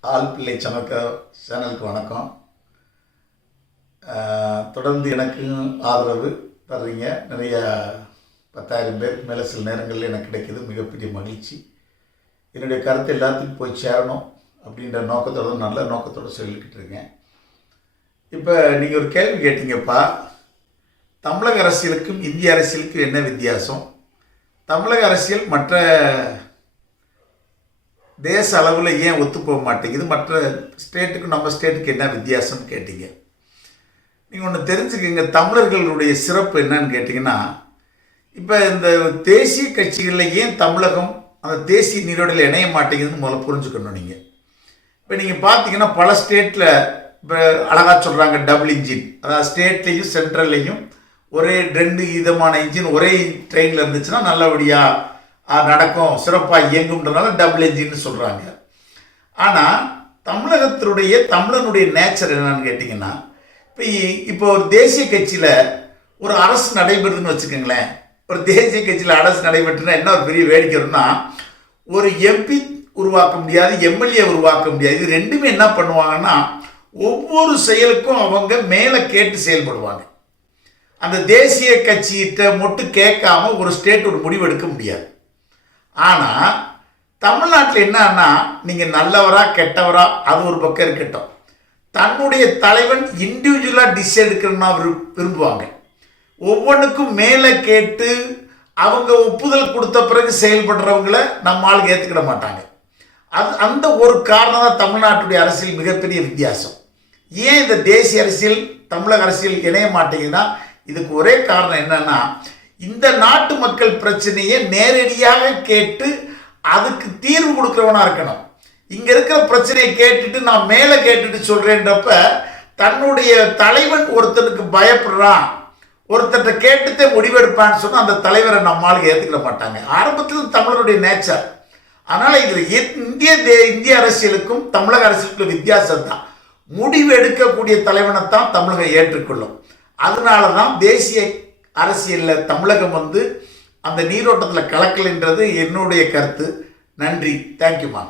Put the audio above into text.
All பிள்ளை சமக்க சேனலுக்கு வணக்கம். தொடர்ந்து எனக்கும் ஆதரவு தர்றீங்க. நிறைய பத்தாயிரம் பேர் மேலே சில நேரங்களில் எனக்கு கிடைக்கிது. மிகப்பெரிய மகிழ்ச்சி. என்னுடைய கருத்து எல்லாத்துக்கும் போய் சேரணும் அப்படின்ற நோக்கத்தோட நல்ல நோக்கத்தோடு சொல்லிக்கிட்டு இருக்கேன். இப்போ நீங்கள் ஒரு கேள்வி கேட்டீங்கப்பா. தமிழக அரசியலுக்கும் இந்திய அரசியலுக்கும் என்ன வித்தியாசம்? தமிழக அரசியல் மற்ற தேச அளவில் ஏன் ஒத்து போக மாட்டேங்குது? மற்ற ஸ்டேட்டுக்கும் நம்ம ஸ்டேட்டுக்கு என்ன வித்தியாசம்னு கேட்டீங்க. நீங்கள் ஒன்று தெரிஞ்சுக்கங்க தமிழர்களுடைய சிறப்பு என்னன்னு கேட்டிங்கன்னா இப்போ இந்த தேசிய கட்சிகளில் ஏன் தமிழகம் அந்த தேசிய நீரோடையில் இணைய மாட்டேங்குதுன்னு முதல்ல புரிஞ்சுக்கணும் நீங்கள் இப்போ நீங்கள் பார்த்தீங்கன்னா பல ஸ்டேட்டில் இப்போ அழகாக சொல்கிறாங்க டபுள் இன்ஜின். அதாவது ஸ்டேட்லேயும் சென்ட்ரல்லையும் ஒரே ரெண்டு விதமான இன்ஜின் ஒரே ட்ரெயினில் இருந்துச்சுன்னா நல்லபடியாக நடக்கும். சிறப்பாக இயங்கும்ன்றனால டபுள் இன்ஜின்னு சொல்கிறாங்க ஆனால் தமிழகத்தினுடைய தமிழனுடைய நேச்சர் என்னன்னு கேட்டிங்கன்னா இப்போ இப்போ ஒரு தேசிய கட்சியில் ஒரு அரசு நடைபெறுதுன்னு வச்சுக்கோங்களேன். ஒரு தேசிய கட்சியில் அரசு நடைபெற்றுனா என்ன ஒரு பெரிய வேடிக்கை வரும்னா ஒரு எம்பி உருவாக்க முடியாது எம்எல்ஏ உருவாக்க முடியாது. இது ரெண்டுமே என்ன பண்ணுவாங்கன்னா ஒவ்வொரு செயலுக்கும் அவங்க மேலே கேட்டு செயல்படுவாங்க. அந்த தேசிய கட்சியிட்ட மட்டும் கேட்காம ஒரு ஸ்டேட் ஒரு முடிவு எடுக்க முடியாது. ஆனால் தமிழ்நாட்டில் என்னன்னா நீங்கள் நல்லவரா கெட்டவரா அது ஒரு பக்கம் இருக்கட்டும். தன்னுடைய தலைவன் இண்டிவிஜுவலாக டிஷ் எடுக்கணும்னா விரும்புவாங்க. ஒவ்வொன்றுக்கும் மேலே கேட்டு அவங்க ஒப்புதல் கொடுத்த பிறகு செயல்படுறவங்கள நம்ம ஏற்றுக்கிட மாட்டாங்க. அது அந்த ஒரு காரணம் தான் தமிழ்நாட்டுடைய அரசியல் மிகப்பெரிய வித்தியாசம். ஏன் இந்த தேசிய அரசியல் தமிழக அரசியல் இணைய மாட்டேங்குதுன்னா இதுக்கு ஒரே காரணம் என்னன்னா இந்த நாட்டு மக்கள் பிரச்சனையை நேரடியாக கேட்டு அதுக்கு தீர்வு கொடுக்குறவனா இருக்கணும். இங்க இருக்கிற பிரச்சனையை கேட்டுட்டு நான் மேலே கேட்டுட்டு சொல்றேன்றப்ப தன்னுடைய தலைவன் ஒருத்தனுக்கு பயப்படுறான் ஒருத்தர்கிட்ட கேட்டுத்தே முடிவெடுப்பான்னு சொன்னால் அந்த தலைவரை நம்மளுக்கு ஏற்றுக்கிட மாட்டாங்க. ஆரம்பத்தில் தமிழருடைய நேச்சர் அதனால் இதில் இந்திய தே- இந்திய அரசியலுக்கும் தமிழக அரசியலுக்கும் வித்தியாசம் தான் முடிவு எடுக்கக்கூடிய தலைவனைத்தான் தமிழகம் ஏற்றுக்கொள்ளும். அதனால தான் தேசிய அரசியலில் தமிழகம் வந்து அந்த நீரோட்டத்தில் கலக்கலைன்றது என்னுடைய கருத்து. நன்றி. தேங்க்யூம்மா